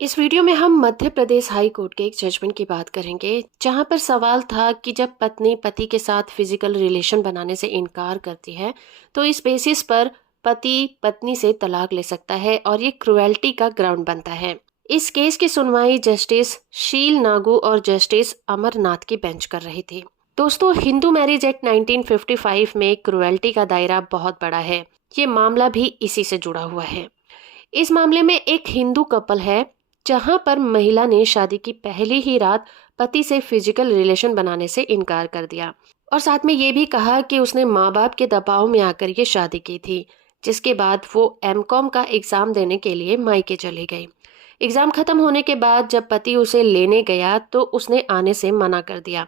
इस वीडियो में हम मध्य प्रदेश हाई कोर्ट के एक जजमेंट की बात करेंगे, जहां पर सवाल था कि जब पत्नी पति के साथ फिजिकल रिलेशन बनाने से इनकार करती है तो इस बेसिस पर पति पत्नी से तलाक ले सकता है और ये क्रुएल्टी का ग्राउंड बनता है। इस केस की सुनवाई जस्टिस शील नागू और जस्टिस अमरनाथ की बेंच कर रही थी। दोस्तों, हिंदू मैरिज एक्ट 1955 में क्रुएल्टी का दायरा बहुत बड़ा है। ये मामला भी इसी से जुड़ा हुआ है। इस मामले में एक हिंदू कपल है, जहां पर महिला ने शादी की पहली ही रात पति से फिजिकल रिलेशन बनाने से इनकार कर दिया और साथ में ये भी कहा कि उसने माँ बाप के दबाव में आकर ये शादी की थी। जिसके बाद वो एमकॉम का एग्जाम देने के लिए मायके चली गई। एग्जाम खत्म होने के बाद जब पति उसे लेने गया तो उसने आने से मना कर दिया,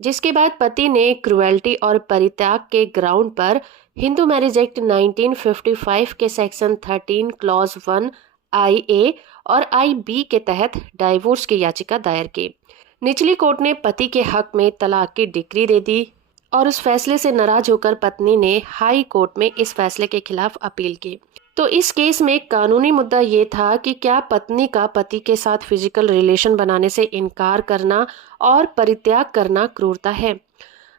जिसके बाद पति ने क्रुएल्टी और परित्याग के ग्राउंड पर हिंदू मैरिज एक्ट 1955 के सेक्शन 13 क्लॉज 1 IA और IB के तहत डाइवोर्स की याचिका दायर की। निचली कोर्ट ने पति के हक में तलाक की डिक्री दे दी और उस फैसले से नाराज होकर पत्नी ने हाई कोर्ट में इस फैसले के खिलाफ अपील की। तो इस केस में कानूनी मुद्दा ये था कि क्या पत्नी का पति के साथ फिजिकल रिलेशन बनाने से इनकार करना और परित्याग करना क्रूरता है।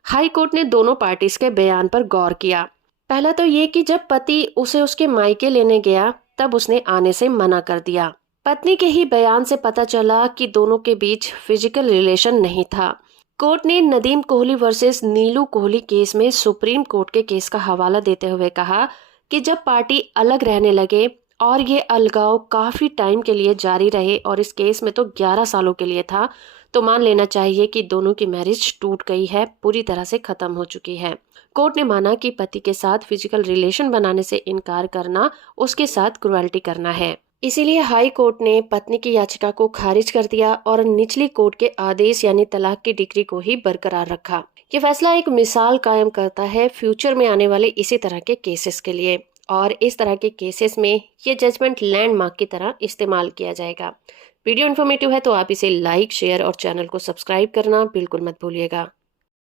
हाई कोर्ट ने दोनों पार्टीज के बयान पर गौर किया। पहला तो ये कि जब पति उसे उसके मायके लेने गया तब उसने आने से मना कर दिया। पत्नी के ही बयान से पता चला कि दोनों के बीच फिजिकल रिलेशन नहीं था। कोर्ट ने नदीम कोहली वर्सेस नीलू कोहली केस में सुप्रीम कोर्ट के केस का हवाला देते हुए कहा कि जब पार्टी अलग रहने लगे और ये अलगाव काफी टाइम के लिए जारी रहे और इस केस में तो 11 सालों के लिए था, तो मान लेना चाहिए कि दोनों की मैरिज टूट गई है, पूरी तरह से खत्म हो चुकी है। कोर्ट ने माना कि पति के साथ फिजिकल रिलेशन बनाने से इनकार करना उसके साथ क्रुएल्टी करना है। इसीलिए हाई कोर्ट ने पत्नी की याचिका को खारिज कर दिया और निचली कोर्ट के आदेश यानी तलाक की डिग्री को ही बरकरार रखा। ये फैसला एक मिसाल कायम करता है फ्यूचर में आने वाले इसी तरह के केसेस के लिए, और इस तरह के केसेस में ये जजमेंट लैंडमार्क की तरह इस्तेमाल किया जाएगा। वीडियो इन्फॉर्मेटिव है तो आप इसे लाइक, शेयर और चैनल को सब्सक्राइब करना बिल्कुल मत भूलिएगा।